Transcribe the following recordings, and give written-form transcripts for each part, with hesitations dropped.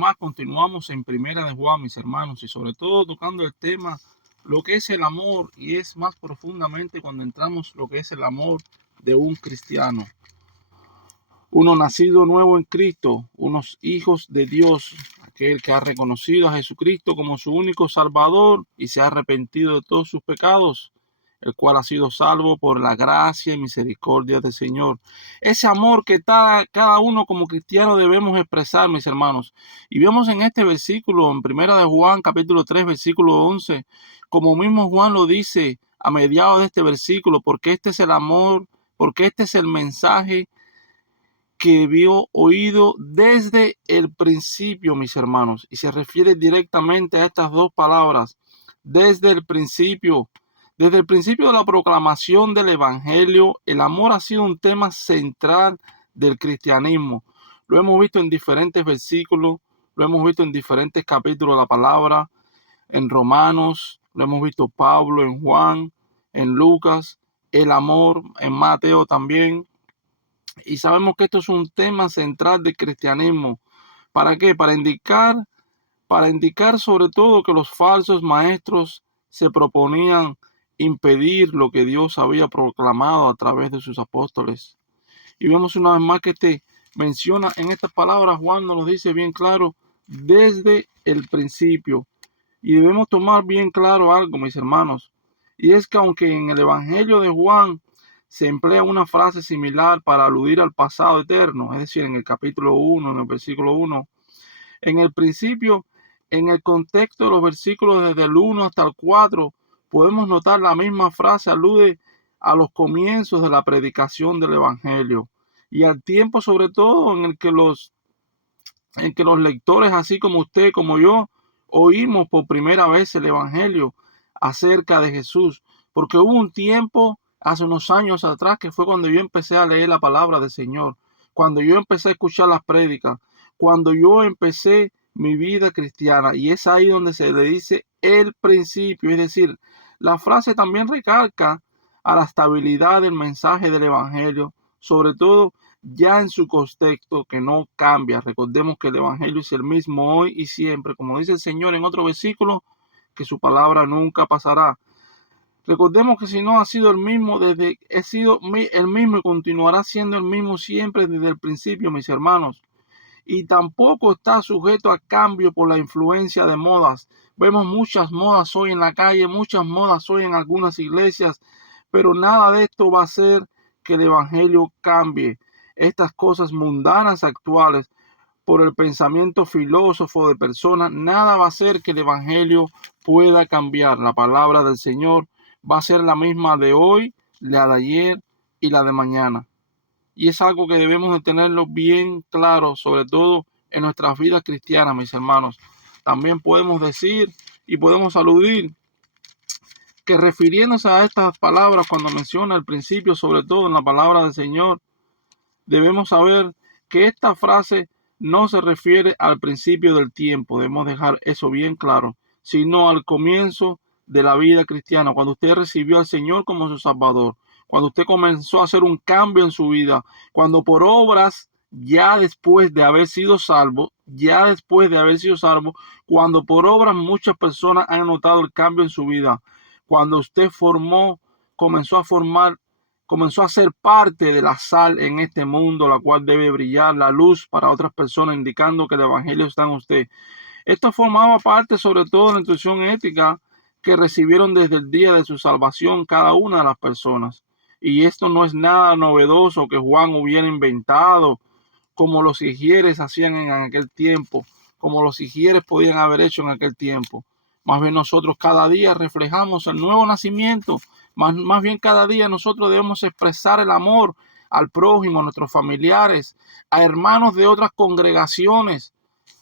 más continuamos en Primera de Juan, mis hermanos, y sobre todo tocando el tema, lo que es el amor, y es más profundamente cuando entramos lo que es el amor de un cristiano. Uno nacido nuevo en Cristo, unos hijos de Dios, aquel que ha reconocido a Jesucristo como su único Salvador y se ha arrepentido de todos sus pecados, el cual ha sido salvo por la gracia y misericordia del Señor. Ese amor que cada uno como cristiano debemos expresar, mis hermanos. Y vemos en este versículo, en Primera de Juan, capítulo 3, versículo 11, como mismo Juan lo dice a mediados de este versículo, porque este es el amor, porque este es el mensaje que vio oído desde el principio, mis hermanos, y se refiere directamente a estas dos palabras, desde el principio. Desde el principio de la proclamación del Evangelio, el amor ha sido un tema central del cristianismo. Lo hemos visto en diferentes versículos, lo hemos visto en diferentes capítulos de la palabra, en Romanos, lo hemos visto Pablo, en Juan, en Lucas, el amor, en Mateo también. Y sabemos que esto es un tema central del cristianismo. ¿Para qué? Para indicar sobre todo que los falsos maestros se proponían impedir lo que Dios había proclamado a través de sus apóstoles. Y vemos una vez más que menciona en estas palabras, Juan nos lo dice bien claro, desde el principio. Y debemos tomar bien claro algo, mis hermanos, y es que aunque en el Evangelio de Juan se emplea una frase similar para aludir al pasado eterno, es decir, en el capítulo 1, en el versículo 1, en el principio, en el contexto de los versículos desde el 1 hasta el 4, podemos notar la misma frase alude a los comienzos de la predicación del Evangelio y al tiempo sobre todo en que los lectores, así como usted, como yo, oímos por primera vez el Evangelio acerca de Jesús, porque hubo un tiempo, hace unos años atrás, que fue cuando yo empecé a leer la palabra del Señor, cuando yo empecé a escuchar las prédicas, cuando yo empecé mi vida cristiana, y es ahí donde se le dice el principio, es decir, la frase también recalca a la estabilidad del mensaje del Evangelio, sobre todo ya en su contexto que no cambia. Recordemos que el Evangelio es el mismo hoy y siempre, como dice el Señor en otro versículo, que su palabra nunca pasará. Recordemos que si no ha sido el mismo he sido el mismo y continuará siendo el mismo siempre desde el principio, mis hermanos. Y tampoco está sujeto a cambio por la influencia de modas. Vemos muchas modas hoy en la calle, muchas modas hoy en algunas iglesias, pero nada de esto va a hacer que el Evangelio cambie. Estas cosas mundanas actuales, por el pensamiento filósofo de personas, nada va a hacer que el Evangelio pueda cambiar. La palabra del Señor va a ser la misma de hoy, la de ayer y la de mañana. Y es algo que debemos de tenerlo bien claro, sobre todo en nuestras vidas cristianas, mis hermanos. También podemos decir y podemos aludir que refiriéndose a estas palabras, cuando menciona al principio, sobre todo en la palabra del Señor, debemos saber que esta frase no se refiere al principio del tiempo, debemos dejar eso bien claro, sino al comienzo de la vida cristiana, cuando usted recibió al Señor como su Salvador, cuando usted comenzó a hacer un cambio en su vida, cuando por obras, ya después de haber sido salvo, cuando por obras muchas personas han notado el cambio en su vida, cuando usted comenzó a ser parte de la sal en este mundo, la cual debe brillar la luz para otras personas, indicando que el Evangelio está en usted. Esto formaba parte sobre todo de la instrucción ética que recibieron desde el día de su salvación cada una de las personas. Y esto no es nada novedoso que Juan hubiera inventado, como los higieres hacían en aquel tiempo, como los higieres podían haber hecho en aquel tiempo. Más bien nosotros cada día reflejamos el nuevo nacimiento. Más bien cada día nosotros debemos expresar el amor al prójimo, a nuestros familiares, a hermanos de otras congregaciones,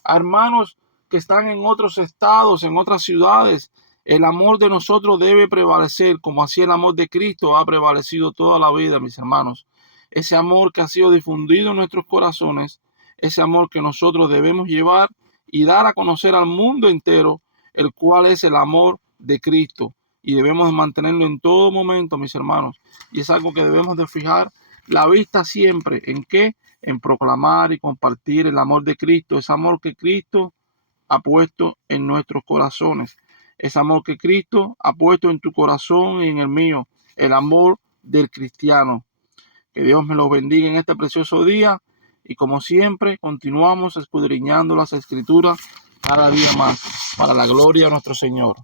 a hermanos que están en otros estados, en otras ciudades. El amor de nosotros debe prevalecer, como así el amor de Cristo ha prevalecido toda la vida, mis hermanos. Ese amor que ha sido difundido en nuestros corazones, ese amor que nosotros debemos llevar y dar a conocer al mundo entero, el cual es el amor de Cristo. Y debemos de mantenerlo en todo momento, mis hermanos. Y es algo que debemos de fijar la vista siempre. ¿En qué? en proclamar y compartir el amor de Cristo, ese amor que Cristo ha puesto en nuestros corazones, ese amor que Cristo ha puesto en tu corazón y en el mío, el amor del cristiano. Que Dios me los bendiga en este precioso día y como siempre continuamos escudriñando las Escrituras cada día más para la gloria de nuestro Señor.